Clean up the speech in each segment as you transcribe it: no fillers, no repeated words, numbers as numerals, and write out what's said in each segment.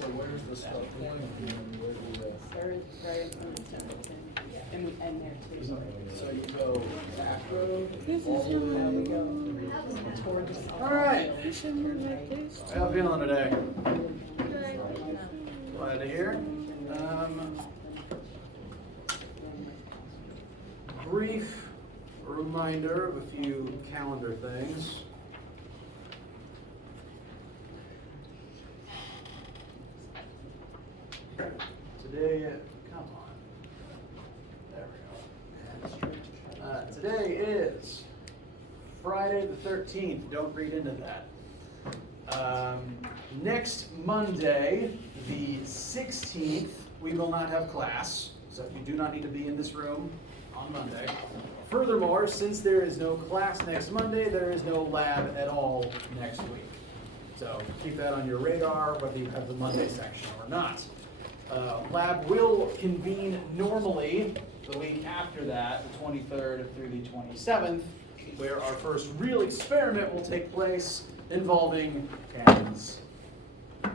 So where's the stuff going? They're very important. And there too. So you go back road, This is all the way how we go down. towards. All right. How you feeling today? Glad to hear. Brief reminder of a few calendar things. Today, come on. There we go. Today is Friday the 13th. Don't read into that. Next Monday, the 16th, we will not have class, so you do not need to be in this room on Monday. Furthermore, since there is no class next Monday, there is no lab at all next week. So keep that on your radar, whether you have the Monday section or not. Lab will convene normally the week after that, the 23rd through the 27th, where our first real experiment will take place involving cannons.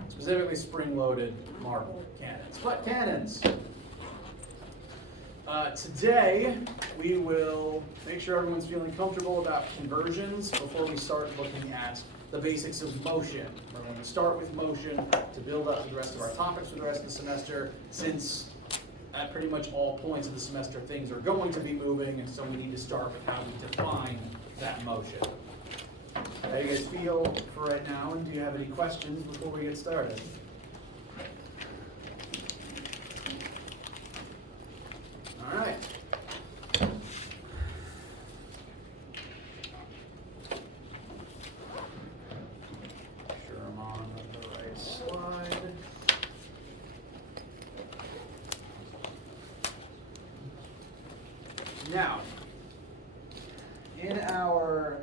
Specifically spring-loaded marble cannons. But cannons! Today, we will make sure everyone's feeling comfortable about conversions before we start looking at the basics of motion. We're going to start with motion to build up to the rest of our topics for the rest of the semester, since at pretty much all points of the semester things are going to be moving, and so we need to start with how we define that motion. How you guys feel for right now, and do you have any questions before we get started? All right. Sure I'm on the right slide. Now, in our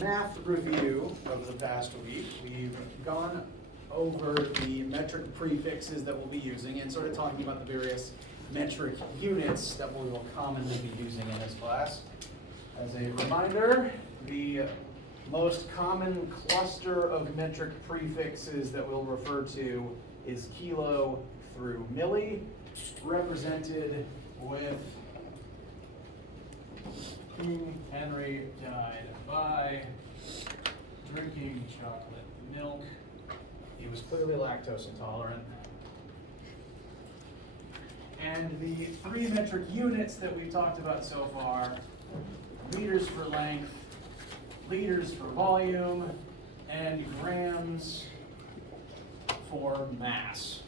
math review of the past week, we've gone over the metric prefixes that we'll be using and started talking about the various metric units that we will commonly be using in this class. As a reminder, the most common cluster of metric prefixes that we'll refer to is kilo through milli, represented with King Henry died by drinking chocolate milk. He was clearly lactose intolerant. And the three metric units that we've talked about so far: meters for length, liters for volume, and grams for mass.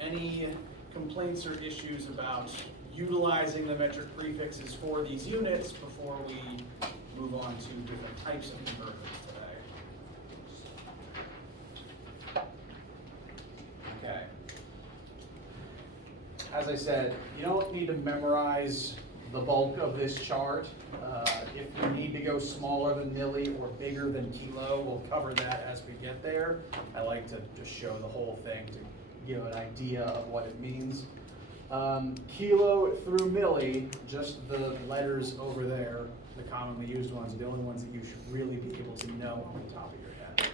Any complaints or issues about utilizing the metric prefixes for these units before we move on to different types of converters today? Okay. As I said, you don't need to memorize the bulk of this chart. If you need to go smaller than milli or bigger than kilo, we'll cover that as we get there. I like to just show the whole thing to give an idea of what it means. Kilo through milli, just the letters over there, the commonly used ones, are the only ones that you should really be able to know on the top of your head.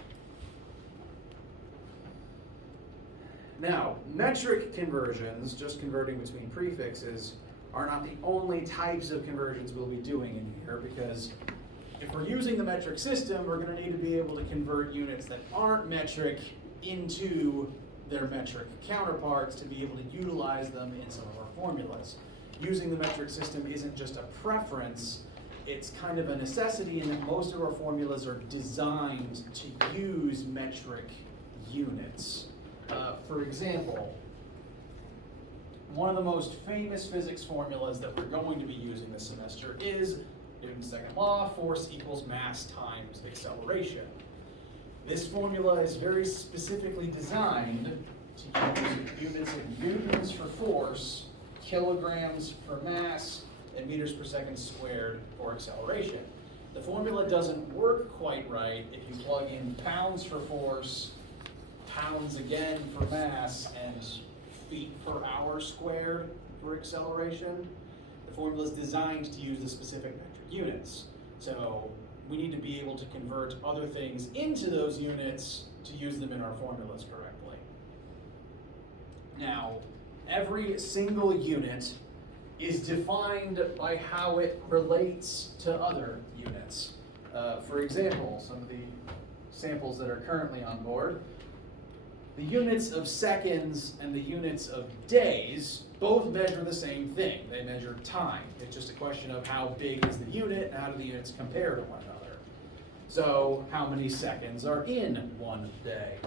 Now, metric conversions, just converting between prefixes, are not the only types of conversions we'll be doing in here, because if we're using the metric system, we're going to need to be able to convert units that aren't metric into their metric counterparts to be able to utilize them in some of our formulas. Using the metric system isn't just a preference, it's kind of a necessity in that most of our formulas are designed to use metric units. For example, one of the most famous physics formulas that we're going to be using this semester is Newton's second law: force equals mass times acceleration. This formula is very specifically designed to use units of newtons for force, kilograms for mass, and meters per second squared for acceleration. The formula doesn't work quite right if you plug in pounds for force, pounds again for mass, and feet per hour squared for acceleration. The formula is designed to use the specific metric units. So we need to be able to convert other things into those units to use them in our formulas correctly. Now, every single unit is defined by how it relates to other units. For example, some of the samples that are currently on board, the units of seconds and the units of days both measure the same thing. They measure time. It's just a question of how big is the unit and how do the units compare to one another. So, how many seconds are in one day?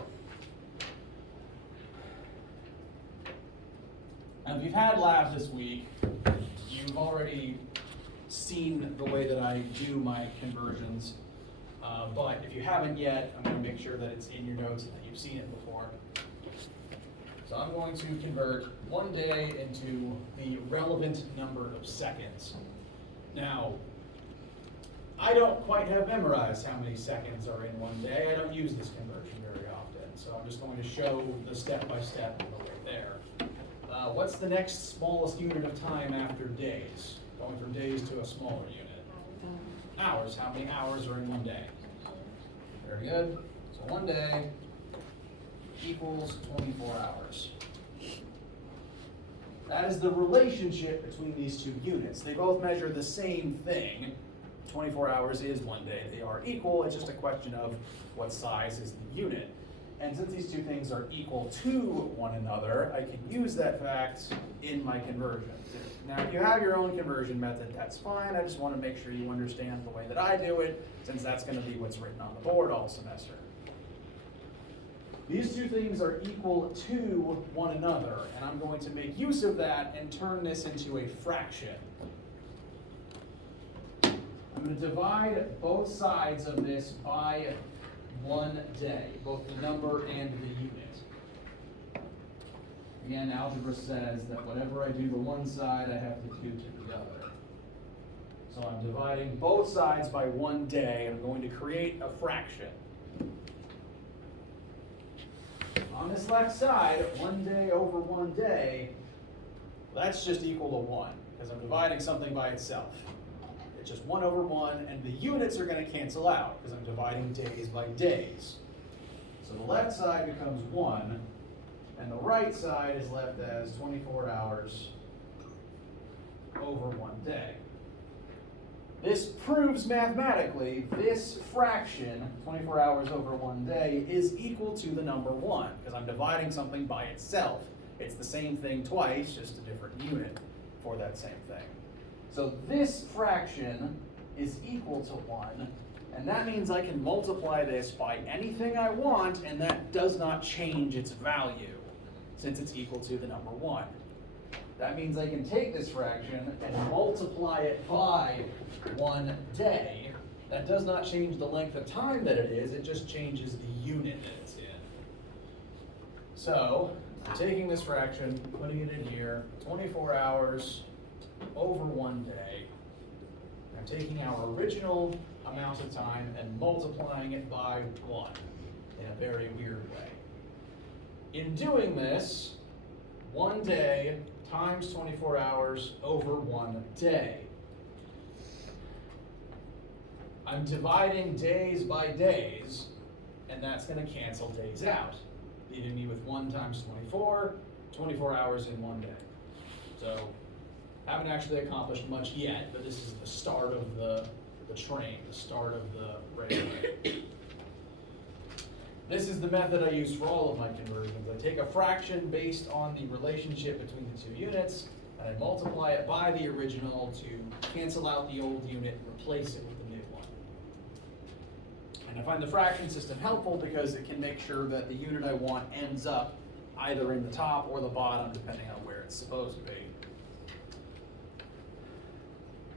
Now, if you've had lab this week, you've already seen the way that I do my conversions. But if you haven't yet, I'm going to make sure that it's in your notes and that you've seen it before. So I'm going to convert one day into the relevant number of seconds. Now, I don't quite have memorized how many seconds are in one day. I don't use this conversion very often. So I'm just going to show the step-by-step on the way there. What's the next smallest unit of time after days? Going from days to a smaller unit. Hours. How many hours are in one day? Very good. So one day equals 24 hours. That is the relationship between these two units. They both measure the same thing. 24 hours is one day. They are equal. It's just a question of what size is the unit. And since these two things are equal to one another, I can use that fact in my conversions. Now, if you have your own conversion method, that's fine. I just want to make sure you understand the way that I do it, since that's going to be what's written on the board all semester. These two things are equal to one another, and I'm going to make use of that and turn this into a fraction. I'm going to divide both sides of this by one day, both the number and the unit. Again, algebra says that whatever I do to one side, I have to do to the other. So I'm dividing both sides by one day, and I'm going to create a fraction. On this left side, one day over one day, that's just equal to 1, because I'm dividing something by itself. It's just 1 over 1, and the units are going to cancel out, because I'm dividing days by days. So the left side becomes 1, and the right side is left as 24 hours over one day. This proves mathematically this fraction, 24 hours over one day, is equal to the number 1, because I'm dividing something by itself. It's the same thing twice, just a different unit for that same thing. So this fraction is equal to 1, and that means I can multiply this by anything I want, and that does not change its value, since it's equal to the number 1. That means I can take this fraction and multiply it by one day. That does not change the length of time that it is, it just changes the unit that it's in. So, I'm taking this fraction, putting it in here, 24 hours over one day. I'm taking our original amount of time and multiplying it by 1 in a very weird way. In doing this, one day times 24 hours over one day. I'm dividing days by days, and that's going to cancel days out, leaving me with 1 times 24, 24 hours in one day. So, haven't actually accomplished much yet, but this is the start of the train, the start of the railway. This is the method I use for all of my conversions. I take a fraction based on the relationship between the two units, and I multiply it by the original to cancel out the old unit and replace it with the new one. And I find the fraction system helpful because it can make sure that the unit I want ends up either in the top or the bottom, depending on where it's supposed to be.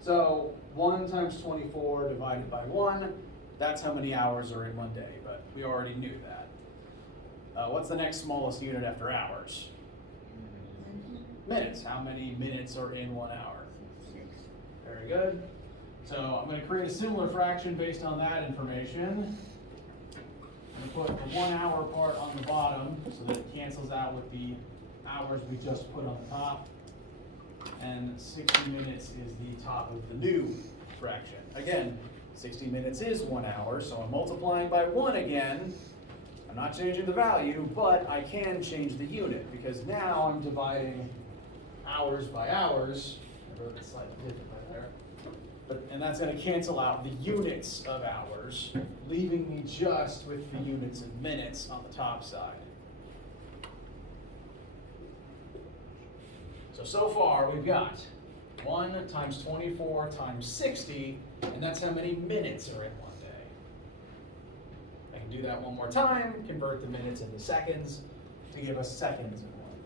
So 1 times 24 divided by 1, that's how many hours are in one day, but we already knew that. What's the next smallest unit after hours? Minutes. How many minutes are in 1 hour? 6. Very good. So I'm going to create a similar fraction based on that information. I'm going to put the 1 hour part on the bottom so that it cancels out with the hours we just put on the top. And 60 minutes is the top of the new fraction. Again, 60 minutes is 1 hour, so I'm multiplying by 1 again, I'm not changing the value, but I can change the unit, because now I'm dividing hours by hours. I wrote it slightly differently there. And that's going to cancel out the units of hours, leaving me just with the units of minutes on the top side. So far we've got 1 times 24 times 60, and that's how many minutes are in one day. I can do that one more time, convert the minutes into seconds to give us seconds in one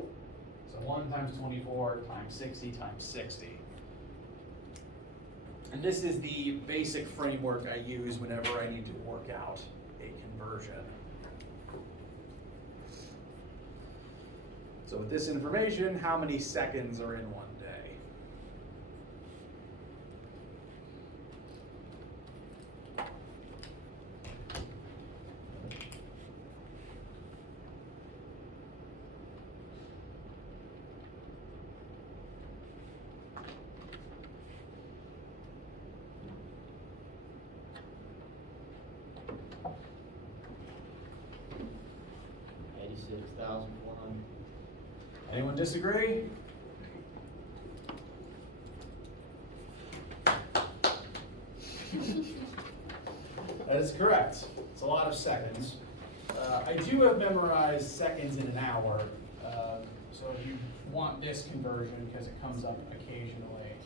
day. So 1 times 24 times 60 times 60. And this is the basic framework I use whenever I need to work out a conversion. So with this information, how many seconds are in one day? Anyone disagree? That is correct. It's a lot of seconds. I do have memorized seconds in an hour, so if you want this conversion, because it comes up occasionally.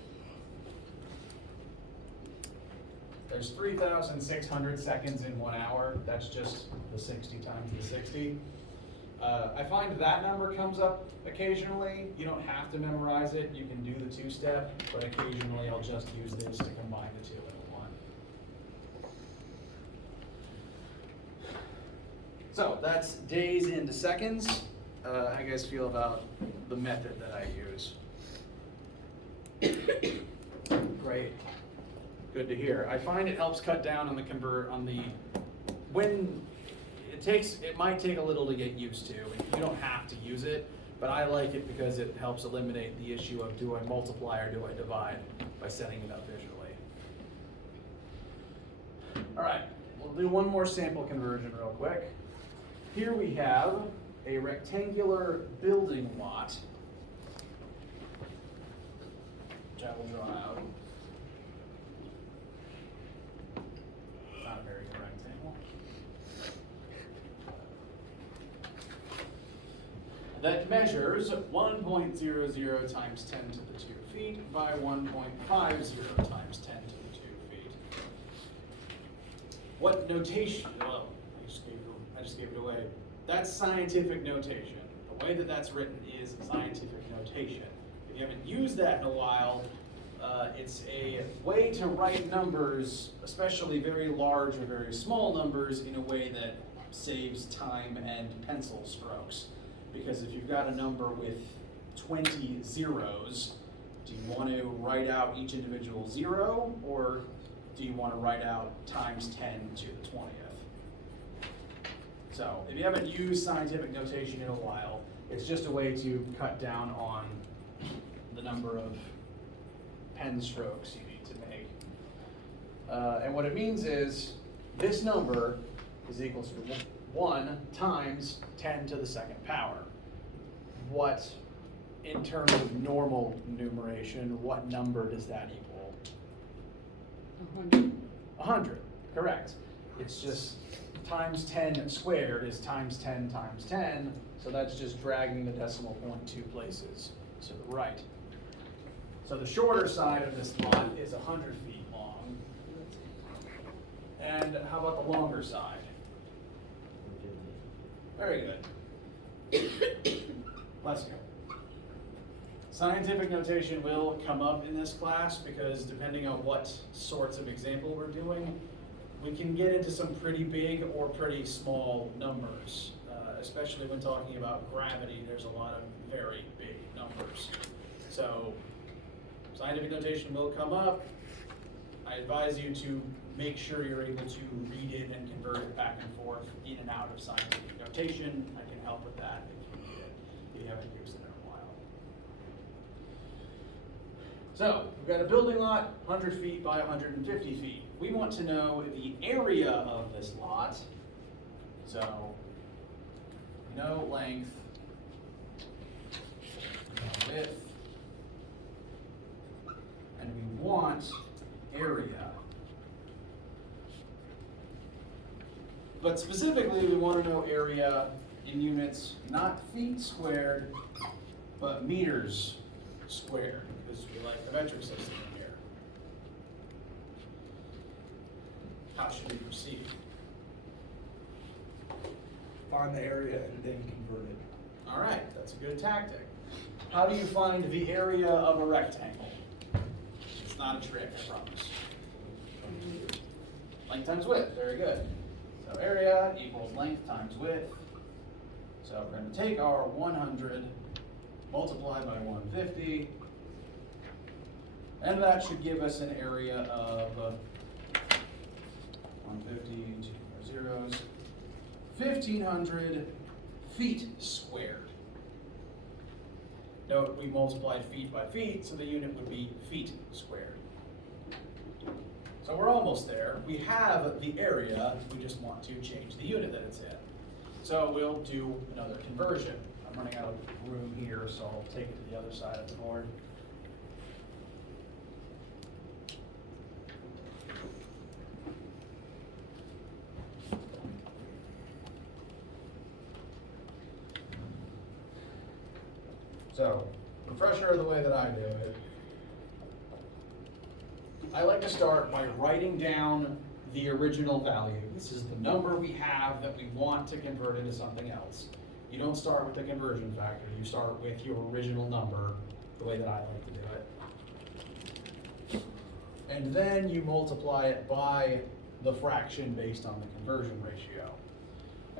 There's 3,600 seconds in 1 hour. That's just the 60 times the 60. I find that number comes up occasionally. You don't have to memorize it. You can do the two-step, but occasionally I'll just use this to combine the two into one. So that's days into seconds. How you guys feel about the method that I use? Great. Good to hear. I find it helps cut down on the when it might take a little to get used to. You don't have to use it, but I like it because it helps eliminate the issue of do I multiply or do I divide by setting it up visually. All right, we'll do one more sample conversion real quick. Here we have a rectangular building lot, which I will draw out. Not a very good rectangle. That measures 1.00 times 10 to the 2 feet by 1.50 times 10 to the 2 feet. What notation? Well, I just gave it away. That's scientific notation. The way that that's written is scientific notation. If you haven't used that in a while, it's a way to write numbers, especially very large or very small numbers, in a way that saves time and pencil strokes. Because if you've got a number with 20 zeros, do you want to write out each individual zero, or do you want to write out times 10 to the 20th? So if you haven't used scientific notation in a while, it's just a way to cut down on the number of pen strokes you need to make. And what it means is this number is equal to 1 times 10 to the second power. What, in terms of normal numeration, what number does that equal? 100. 100, correct. It's just times 10 squared is times 10 times 10, so that's just dragging the decimal point 2 places to the right. So the shorter side of this lot is 100 feet long. And how about the longer side? Very good. Let's go. Scientific notation will come up in this class because depending on what sorts of example we're doing, we can get into some pretty big or pretty small numbers. Especially when talking about gravity, there's a lot of very big numbers. So scientific notation will come up. I advise you to make sure you're able to read it and convert it back and forth in and out of scientific notation. I can help with that if you need it, if you haven't used it in a while. So we've got a building lot, 100 feet by 150 feet. We want to know the area of this lot. So we know length, we know width, and we want area. But specifically, we want to know area in units, not feet squared, but meters squared, because we like the metric system in here. How should we proceed? Find the area and then convert it. All right, that's a good tactic. How do you find the area of a rectangle? It's not a trick, I promise. Length times width, very good. So area equals length times width. So we're going to take our 100, multiply by 150, and that should give us an area of 150, 2 more zeros, 1,500 feet squared. Note we multiplied feet by feet, so the unit would be feet squared. So we're almost there. We have the area, we just want to change the unit that it's in. So we'll do another conversion. I'm running out of room here, so I'll take it to the other side of the board. So, refresher of the way that I do it. I like to start by writing down the original value. This is the number we have that we want to convert into something else. You don't start with the conversion factor, you start with your original number, the way that I like to do it. And then you multiply it by the fraction based on the conversion ratio.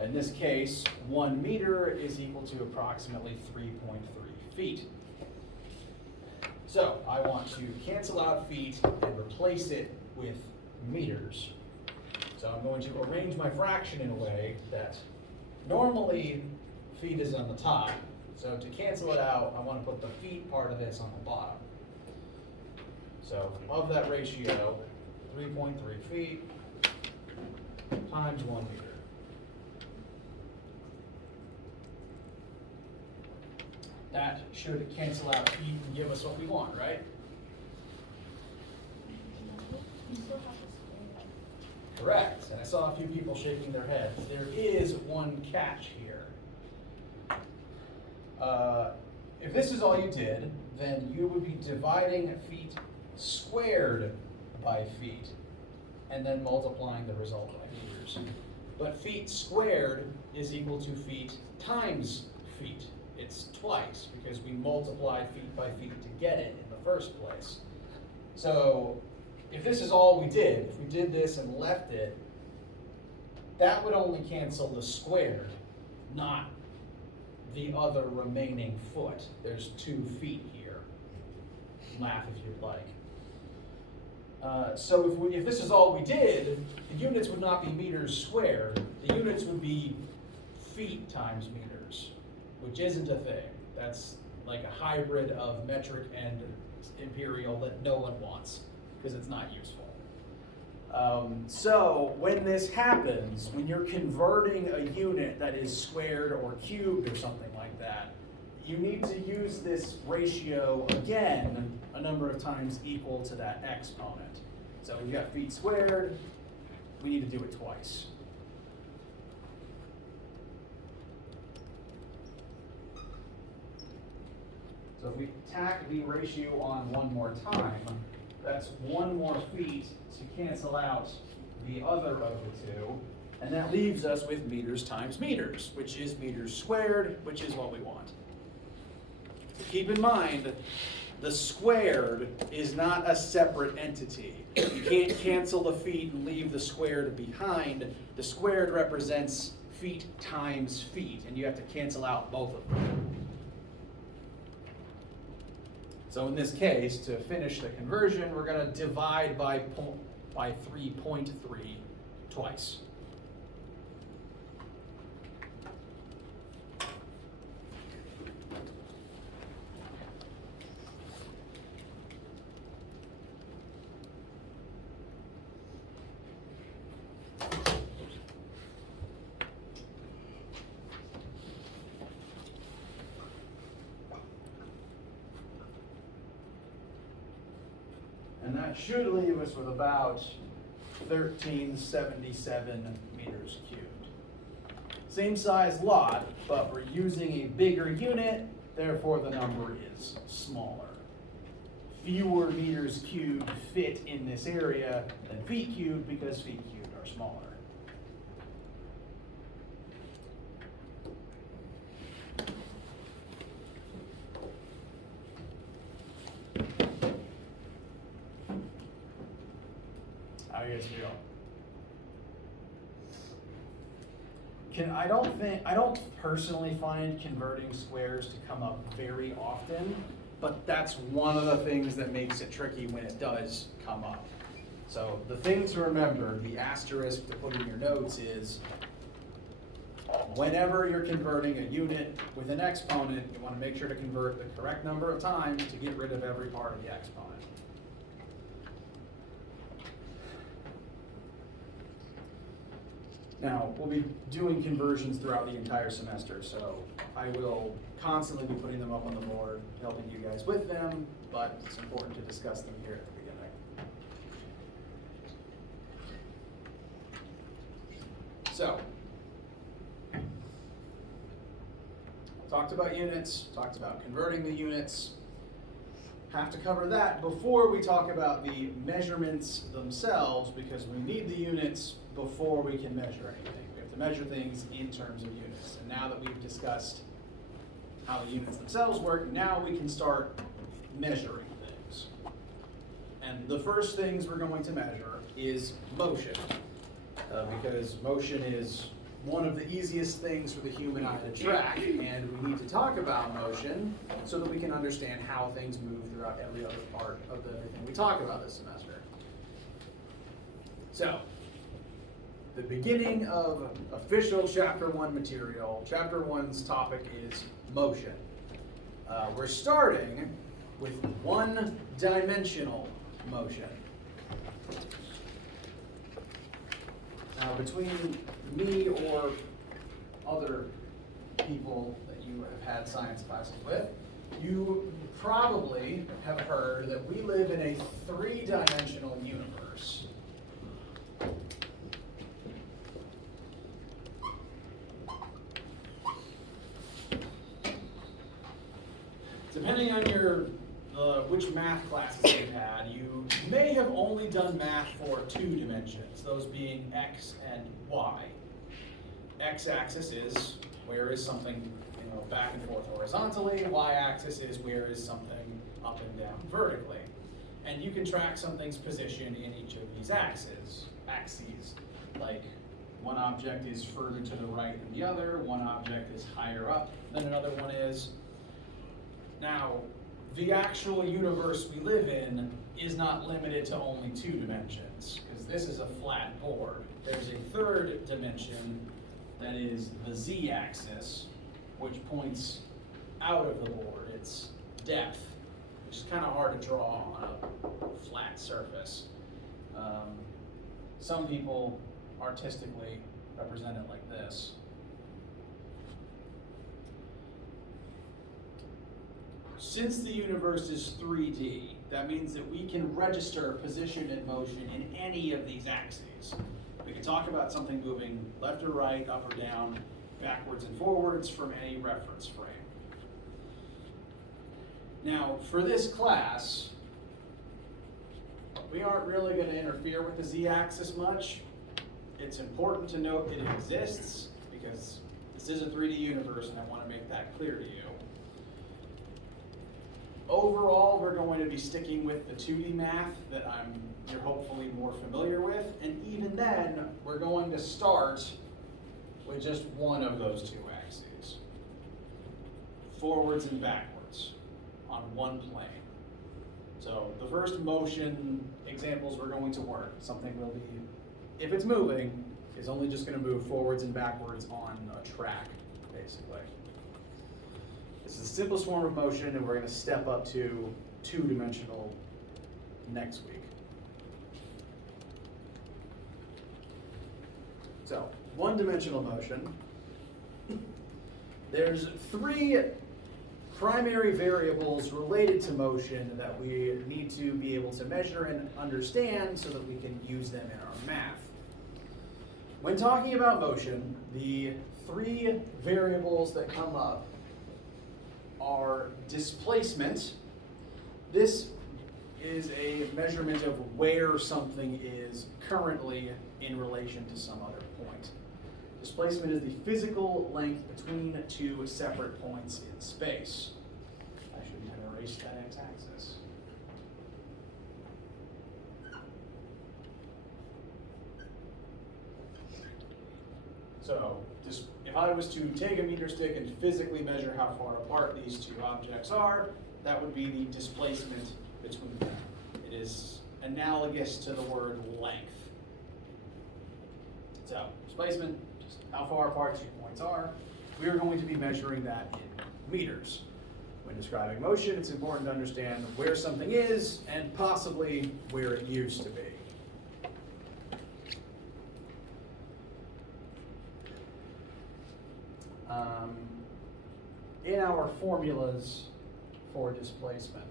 In this case, 1 meter is equal to approximately 3.3 feet. So I want to cancel out feet and replace it with meters. So I'm going to arrange my fraction in a way that normally feet is on the top. So to cancel it out, I want to put the feet part of this on the bottom. So of that ratio, 3.3 feet times 1 meter. That should cancel out feet and give us what we want, right? You still have to square Correct. And I saw a few people shaking their heads. There is one catch here. If this is all you did, then you would be dividing feet squared by feet and then multiplying the result by meters. But feet squared is equal to feet times feet. It's twice because we multiplied feet by feet to get it in the first place. So if this is all we did, if we did this and left it, that would only cancel the squared, not the other remaining foot. There's 2 feet here. Laugh if you'd like. So if this is all we did, the units would not be meters squared. The units would be feet times meters, which isn't a thing. That's like a hybrid of metric and imperial that no one wants because it's not useful. So when this happens, when you're converting a unit that is squared or cubed or something like that, you need to use this ratio again a number of times equal to that exponent. So when you got feet squared, we need to do it twice. So if we tack the ratio on one more time, that's 1 more feet to cancel out the other of the 2. And that leaves us with meters times meters, which is meters squared, which is what we want. Keep in mind, the squared is not a separate entity. You can't cancel the feet and leave the squared behind. The squared represents feet times feet, and you have to cancel out both of them. So in this case, to finish the conversion, we're going to divide by 3.3 twice. that should leave us with about 1377 meters cubed. Same size lot, but we're using a bigger unit, therefore the number is smaller. Fewer meters cubed fit in this area than feet cubed because feet cubed are smaller. How you guys feel? I don't personally find converting squares to come up very often, but that's one of the things that makes it tricky when it does come up. So the thing to remember, the asterisk to put in your notes is, whenever you're converting a unit with an exponent, you want to make sure to convert the correct number of times to get rid of every part of the exponent. Now, we'll be doing conversions throughout the entire semester, so I will constantly be putting them up on the board, helping you guys with them, but it's important to discuss them here at the beginning. So, talked about units, talked about converting the units. Have to cover that before we talk about the measurements themselves, because we need the units before we can measure anything. We have to measure things in terms of units. And now that we've discussed how the units themselves work, now we can start measuring things. And the first things we're going to measure is motion, because motion is one of the easiest things for the human eye to track, and we need to talk about motion so that we can understand how things move throughout every other part of everything we talk about this semester. So, the beginning of official Chapter 1 material. Chapter 1's topic is motion. We're starting with one-dimensional motion. Now, between me or other people that you have had science classes with, you probably have heard that we live in a three-dimensional universe. Depending on your which math classes you've had, you may have only done math for two dimensions, those being x and y. X-axis is where is something back and forth horizontally, y-axis is where is something up and down vertically. And you can track something's position in each of these axes, like one object is further to the right than the other, one object is higher up than another one is. Now, the actual universe we live in is not limited to only two dimensions, because this is a flat board. There's a third dimension that is the z-axis, which points out of the board. It's depth, which is kind of hard to draw on a flat surface. Some people artistically represent it like this. Since the universe is 3D, that means that we can register position and motion in any of these axes. We can talk about something moving left or right, up or down, backwards and forwards from any reference frame. Now, for this class, we aren't really going to interfere with the z-axis much. It's important to note that it exists because this is a 3D universe and I want to make that clear to you. Overall, we're going to be sticking with the 2D math that you're hopefully more familiar with, and even then, we're going to start with just one of those two axes, forwards and backwards, on one plane. So the first motion examples we're going to work, something will be, if it's moving, is only just going to move forwards and backwards on a track, basically. This is the simplest form of motion, and we're going to step up to two-dimensional next week. So, one-dimensional motion. There's three primary variables related to motion that we need to be able to measure and understand so that we can use them in our math. When talking about motion, the three variables that come up are displacement. This is a measurement of where something is currently in relation to some other point. Displacement is the physical length between two separate points in space. I should have erased that x-axis. So, just if I was to take a meter stick and physically measure how far apart these two objects are, that would be the displacement between them. It is analogous to the word length. So, displacement, just how far apart two points are. We are going to be measuring that in meters. When describing motion, it's important to understand where something is and possibly where it used to be. In our formulas for displacement,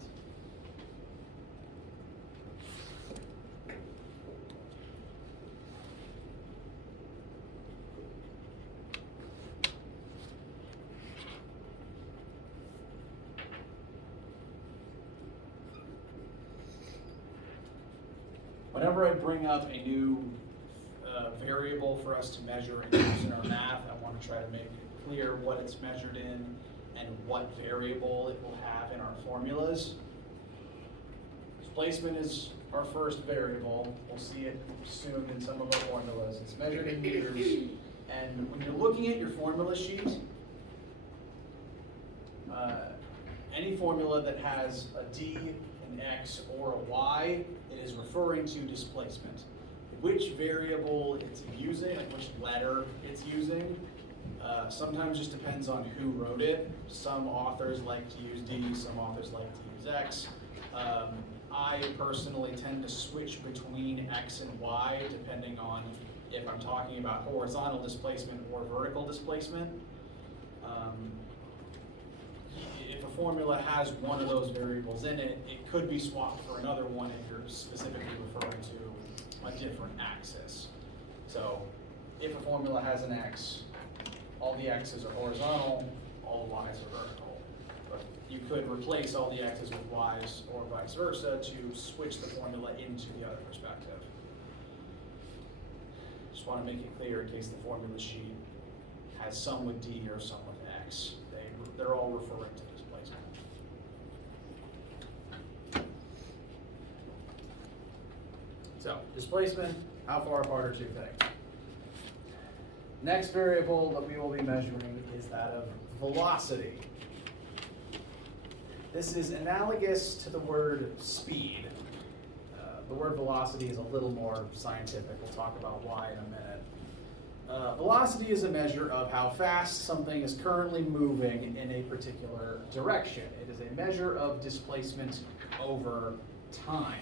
whenever I bring up a new variable for us to measure and use in our math, I want to try to make it clear what it's measured in and what variable it will have in our formulas. Displacement is our first variable. We'll see it soon in some of our formulas. It's measured in meters. And when you're looking at your formula sheet, any formula that has a d, an x, or a y, it is referring to displacement. Which variable it's using, like which letter it's using, sometimes just depends on who wrote it. Some authors like to use D, some authors like to use X. I personally tend to switch between X and Y depending on if I'm talking about horizontal displacement or vertical displacement. If a formula has one of those variables in it, it could be swapped for another one if you're specifically referring to a different axis. So if a formula has an X, all the X's are horizontal, all the Y's are vertical. But you could replace all the X's with Y's or vice versa to switch the formula into the other perspective. Just want to make it clear in case the formula sheet has some with D or some with X. They're all referring to displacement. So, displacement, how far apart are two things? Next variable that we will be measuring is that of velocity. This is analogous to the word speed. The word velocity is a little more scientific. We'll talk about why in a minute. Velocity is a measure of how fast something is currently moving in a particular direction. It is a measure of displacement over time.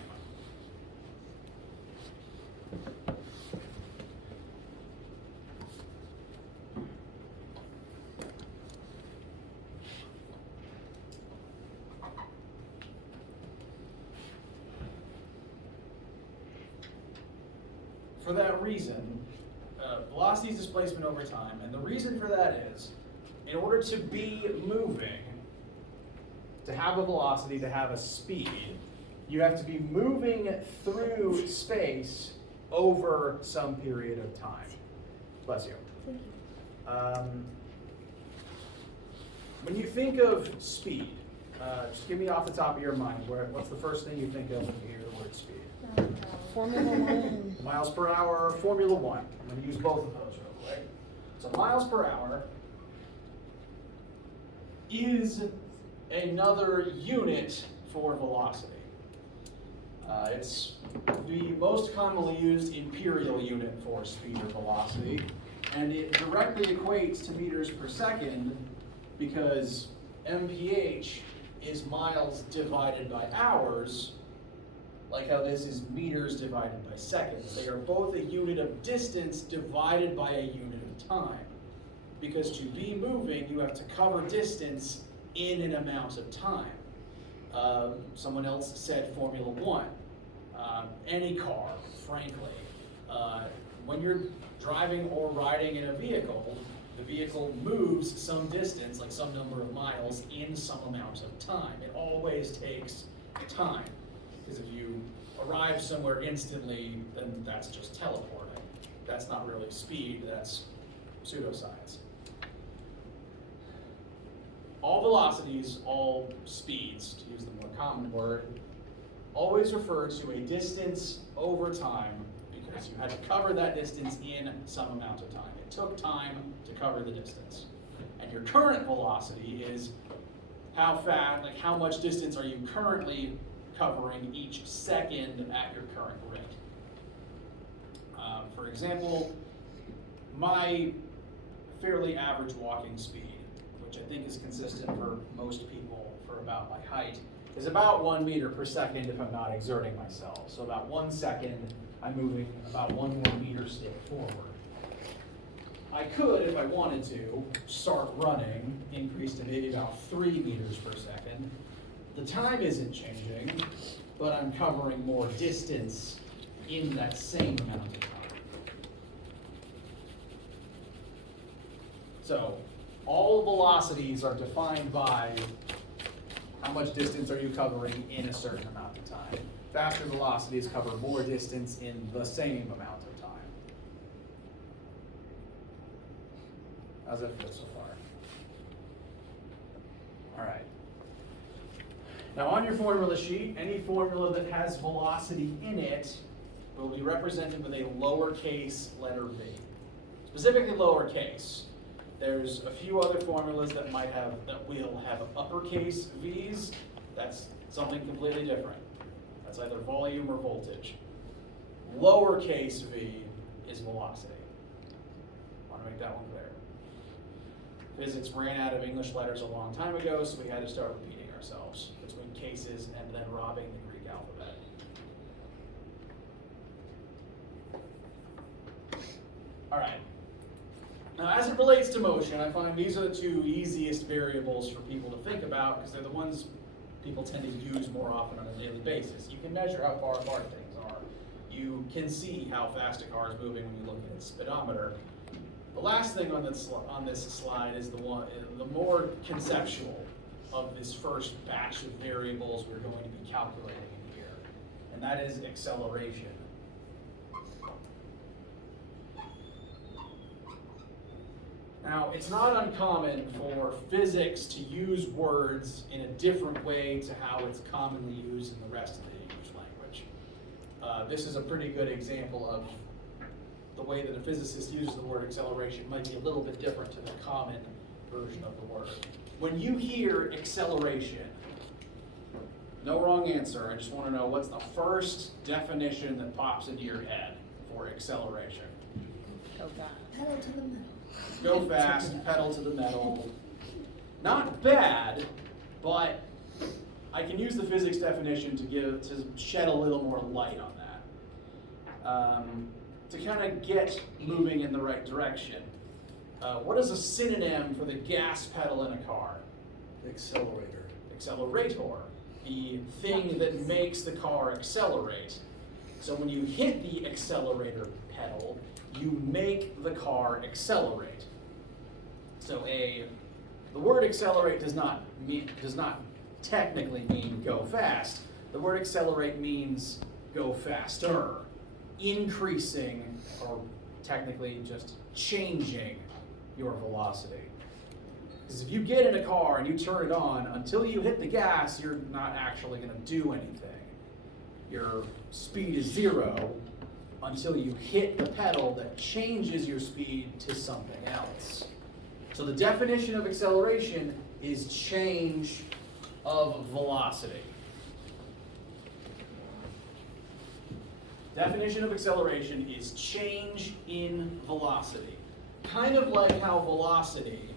For that reason, velocity is displacement over time, and the reason for that is, in order to be moving, to have a velocity, to have a speed, you have to be moving through space over some period of time. Bless you. Thank you. When you think of speed, just give me off the top of your mind, what's the first thing you think of when you hear the word speed? Formula One. Miles per hour, Formula One. I'm going to use both of those real quick. So miles per hour is another unit for velocity. It's the most commonly used imperial unit for speed or velocity, and it directly equates to meters per second because mph is miles divided by hours, like how this is meters divided by seconds. They are both a unit of distance divided by a unit of time. Because to be moving, you have to cover distance in an amount of time. Someone else said Formula One. Any car, frankly. When you're driving or riding in a vehicle, the vehicle moves some distance, like some number of miles, in some amount of time. It always takes time, because if you arrive somewhere instantly, then that's just teleporting. That's not really speed, that's pseudoscience. All velocities, all speeds, to use the more common word, always refer to a distance over time, because you had to cover that distance in some amount of time. It took time to cover the distance. And your current velocity is how fast, like how much distance are you currently covering each second at your current rate. For example, my fairly average walking speed, which I think is consistent for most people for about my height, is about 1 meter per second if I'm not exerting myself. So about 1 second, I'm moving about 1 more meter stick forward. I could, if I wanted to, start running, increase to maybe about 3 meters per second. The time isn't changing, but I'm covering more distance in that same amount of time. So, all velocities are defined by how much distance are you covering in a certain amount of time. Faster velocities cover more distance in the same amount of time. How's that feel so far? All right. Now on your formula sheet, any formula that has velocity in it will be represented with a lowercase letter v. Specifically lowercase. There's a few other formulas that will have uppercase v's. That's something completely different. That's either volume or voltage. Lowercase v is velocity. Want to make that one clear. Physics ran out of English letters a long time ago, so we had to start repeating ourselves between cases and then robbing the Greek alphabet. All right. Now, as it relates to motion, I find these are the two easiest variables for people to think about because they're the ones people tend to use more often on a daily basis. You can measure how far apart things are. You can see how fast a car is moving when you look at its speedometer. The last thing on this slide is the more conceptual of this first batch of variables we're going to be calculating in here, and that is acceleration. Now, it's not uncommon for physics to use words in a different way to how it's commonly used in the rest of the English language. This is a pretty good example of the way that a physicist uses the word acceleration might be a little bit different to the common version of the word. When you hear acceleration, no wrong answer. I just want to know what's the first definition that pops into your head for acceleration. Oh God. Pedal to the metal. Go fast, pedal to the metal. Not bad, but I can use the physics definition to shed a little more light on that. To kind of get moving in the right direction. What is a synonym for the gas pedal in a car? Accelerator. Accelerator. The thing that makes the car accelerate. So when you hit the accelerator pedal, you make the car accelerate. So the word accelerate does not technically mean go fast. The word accelerate means go faster, increasing, or technically just changing your velocity. Because if you get in a car and you turn it on, until you hit the gas, you're not actually going to do anything. Your speed is 0 until you hit the pedal that changes your speed to something else. So the definition of acceleration is change of velocity. Definition of acceleration is change in velocity. Kind of like how velocity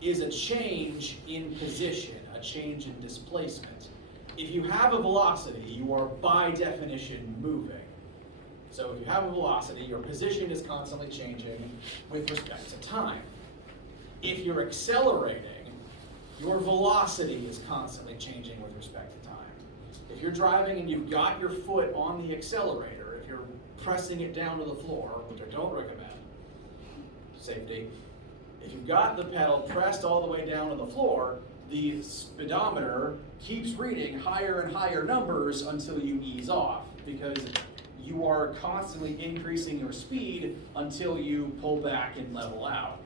is a change in position, a change in displacement. If you have a velocity, you are by definition moving. So if you have a velocity, your position is constantly changing with respect to time. If you're accelerating, your velocity is constantly changing with respect to time. If you're driving and you've got your foot on the accelerator, if you're pressing it down to the floor, which I don't recommend, safety, if you've got the pedal pressed all the way down to the floor, the speedometer keeps reading higher and higher numbers until you ease off, because you are constantly increasing your speed until you pull back and level out.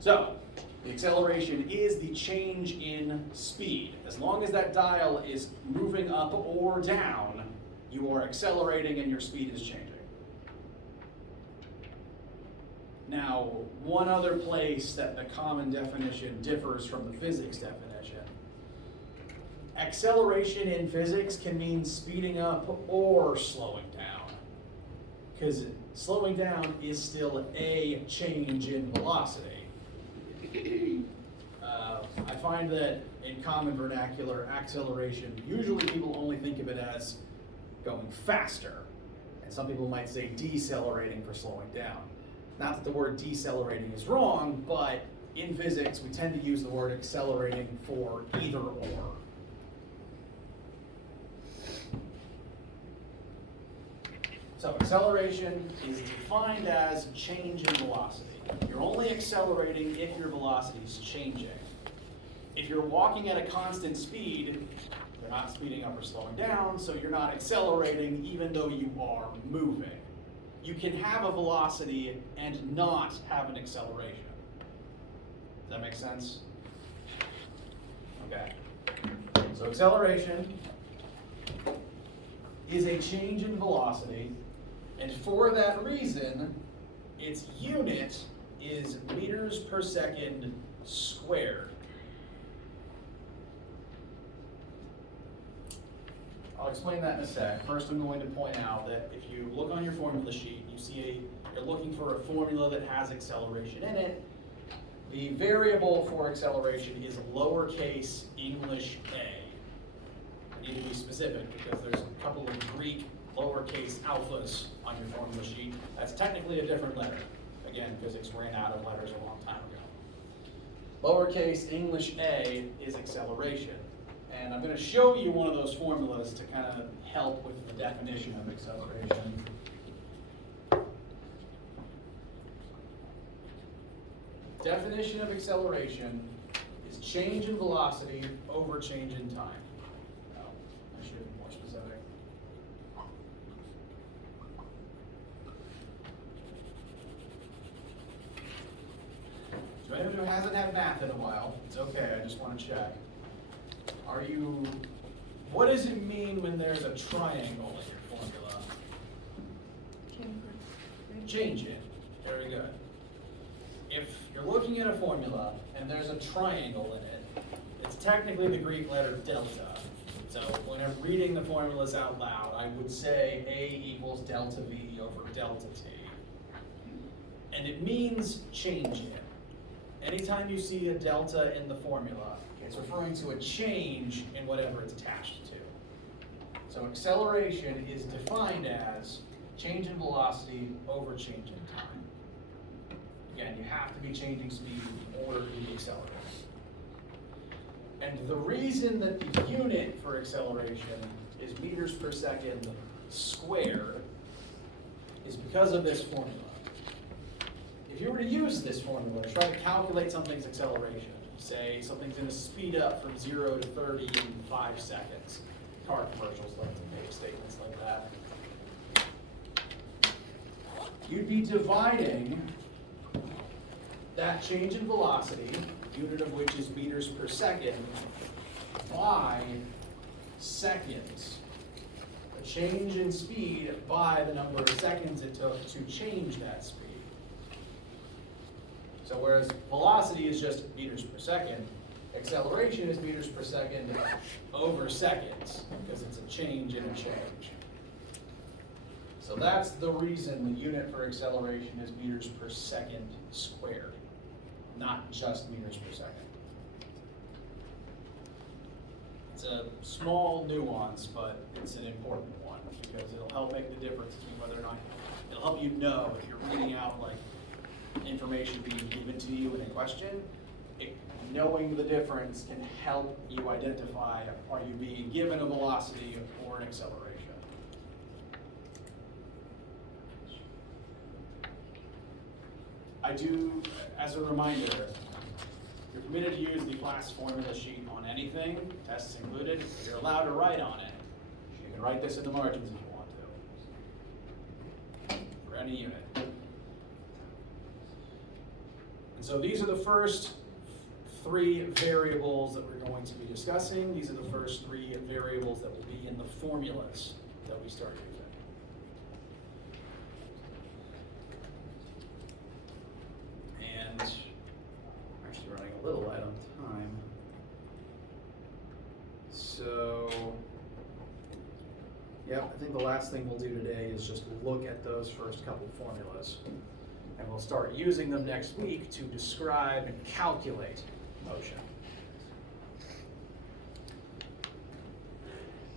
So, the acceleration is the change in speed. As long as that dial is moving up or down, you are accelerating and your speed is changing. Now, one other place that the common definition differs from the physics definition. Acceleration in physics can mean speeding up or slowing down, because slowing down is still a change in velocity. I find that in common vernacular, acceleration, usually people only think of it as going faster, and some people might say decelerating for slowing down. Not that the word decelerating is wrong, but in physics we tend to use the word accelerating for either or. So acceleration is defined as change in velocity. You're only accelerating if your velocity is changing. If you're walking at a constant speed, you're not speeding up or slowing down, so you're not accelerating even though you are moving. You can have a velocity and not have an acceleration. Does that make sense? Okay. So acceleration is a change in velocity, and for that reason, its unit is meters per second squared. I'll explain that in a sec. First, I'm going to point out that if you look on your formula sheet, you see you're looking for a formula that has acceleration in it. The variable for acceleration is lowercase English a. I need to be specific because there's a couple of Greek lowercase alphas on your formula sheet. That's technically a different letter. Again, physics ran out of letters a long time ago. Lowercase English a is acceleration. And I'm going to show you one of those formulas to kind of help with the definition of acceleration. Definition of acceleration is change in velocity over change in time. Oh, I should be more specific. So anyone who hasn't had math in a while, it's okay, I just want to check. What does it mean when there's a triangle in your formula? Change it. Very good. If you're looking at a formula and there's a triangle in it, it's technically the Greek letter delta. So when I'm reading the formulas out loud, I would say A equals delta V over delta T. And it means change in. Anytime you see a delta in the formula, it's referring to a change in whatever it's attached to. So acceleration is defined as change in velocity over change in time. Again, you have to be changing speed in order to be accelerating. And the reason that the unit for acceleration is meters per second squared is because of this formula. If you were to use this formula to try to calculate something's acceleration, say something's going to speed up from 0 to 30 in 5 seconds. Car commercials like to make statements like that. You'd be dividing that change in velocity, unit of which is meters per second, by seconds. A change in speed by the number of seconds it took to change that speed. So whereas velocity is just meters per second, acceleration is meters per second over seconds, because it's a change in a change. So that's the reason the unit for acceleration is meters per second squared, not just meters per second. It's a small nuance, but it's an important one, because it'll help make the difference between whether or not, it'll help you know if you're reading out like information being given to you in a question, knowing the difference can help you identify, are you being given a velocity or an acceleration? I do, as a reminder, you're permitted to use the class formula sheet on anything, tests included. You're allowed to write on it. You can write this in the margins if you want to, for any unit. And so these are the first 3 variables that we're going to be discussing. These are the first 3 variables that will be in the formulas that we start using. And I'm actually running a little light on time. So, yeah, I think the last thing we'll do today is just look at those first couple formulas. And we'll start using them next week to describe and calculate motion.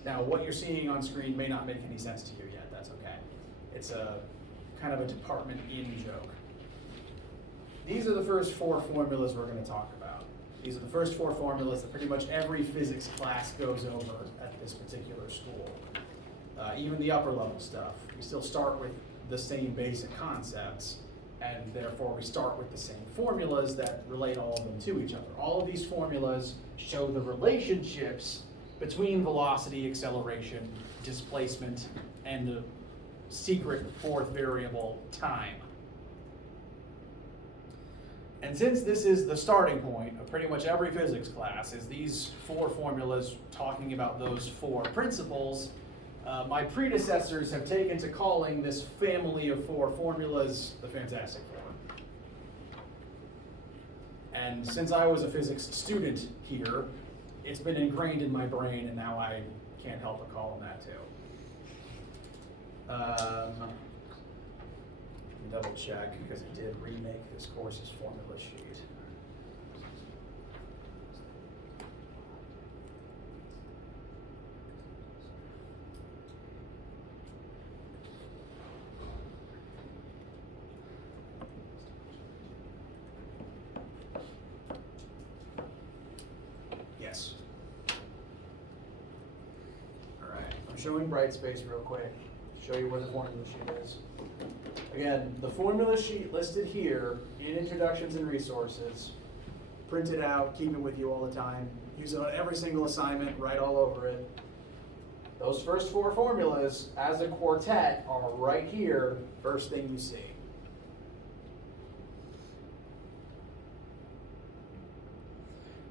Now, what you're seeing on screen may not make any sense to you yet. That's okay. It's a kind of a department in joke. These are the first 4 formulas we're going to talk about. These are the first 4 formulas that pretty much every physics class goes over at this particular school. Even the upper level stuff. We still start with the same basic concepts, and therefore we start with the same formulas that relate all of them to each other. All of these formulas show the relationships between velocity, acceleration, displacement, and the secret 4th variable, time. And since this is the starting point of pretty much every physics class, is these 4 formulas talking about those 4 principles, my predecessors have taken to calling this family of 4 formulas the Fantastic Four. And since I was a physics student here, it's been ingrained in my brain, and now I can't help but call them that too. Let me double check, because it did remake this course's formula sheet. Yes. All right, I'm showing Brightspace real quick, show you where the formula sheet is. Again, the formula sheet listed here in Introductions and Resources, print it out, keep it with you all the time, use it on every single assignment, write all over it. Those first 4 formulas as a quartet are right here, first thing you see.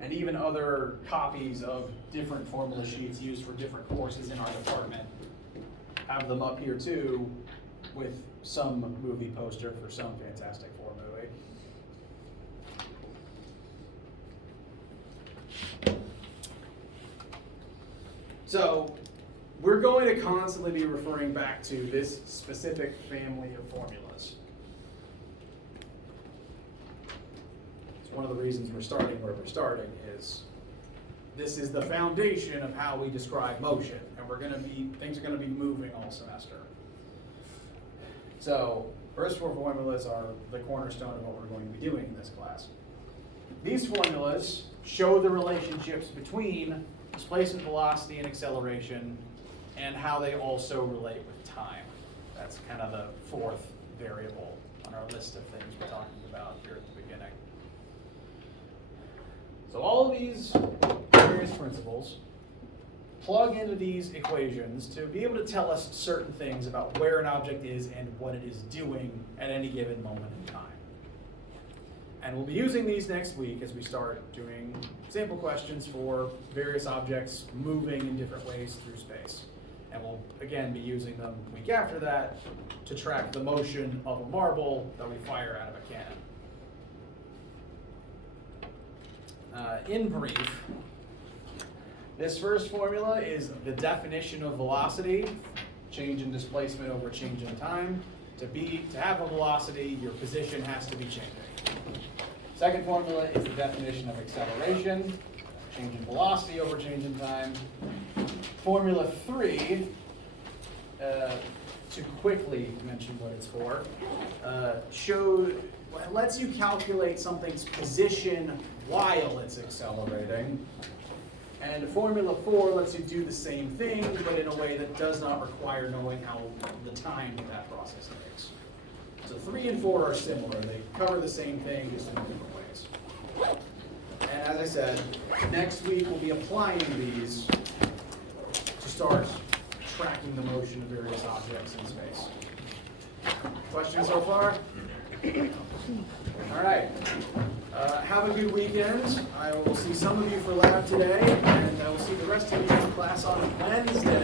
And even other copies of different formula sheets used for different courses in our department have them up here too, with some movie poster for some Fantastic Four movie. So, we're going to constantly be referring back to this specific family of formulas. It's one of the reasons we're starting where we're starting is this is the foundation of how we describe motion, and things are going to be moving all semester. So, first 4 formulas are the cornerstone of what we're going to be doing in this class. These formulas show the relationships between displacement, velocity, and acceleration, and how they also relate with time. That's kind of the 4th variable on our list of things we're talking about here at the beginning. So all of these various principles plug into these equations to be able to tell us certain things about where an object is and what it is doing at any given moment in time. And we'll be using these next week as we start doing sample questions for various objects moving in different ways through space. And we'll again be using them the week after that to track the motion of a marble that we fire out of a cannon. In brief, this first formula is the definition of velocity, change in displacement over change in time. To have a velocity, your position has to be changing. Second formula is the definition of acceleration, change in velocity over change in time. Formula 3 to quickly mention what it's for, lets you calculate something's position while it's accelerating. And Formula 4 lets you do the same thing, but in a way that does not require knowing how the time that process takes. So 3 and 4 are similar. They cover the same thing, just in different ways. And as I said, next week we'll be applying these to start tracking the motion of various objects in space. Questions so far? All right. Have a good weekend. I will see some of you for lab today, and I will see the rest of you in class on Wednesday.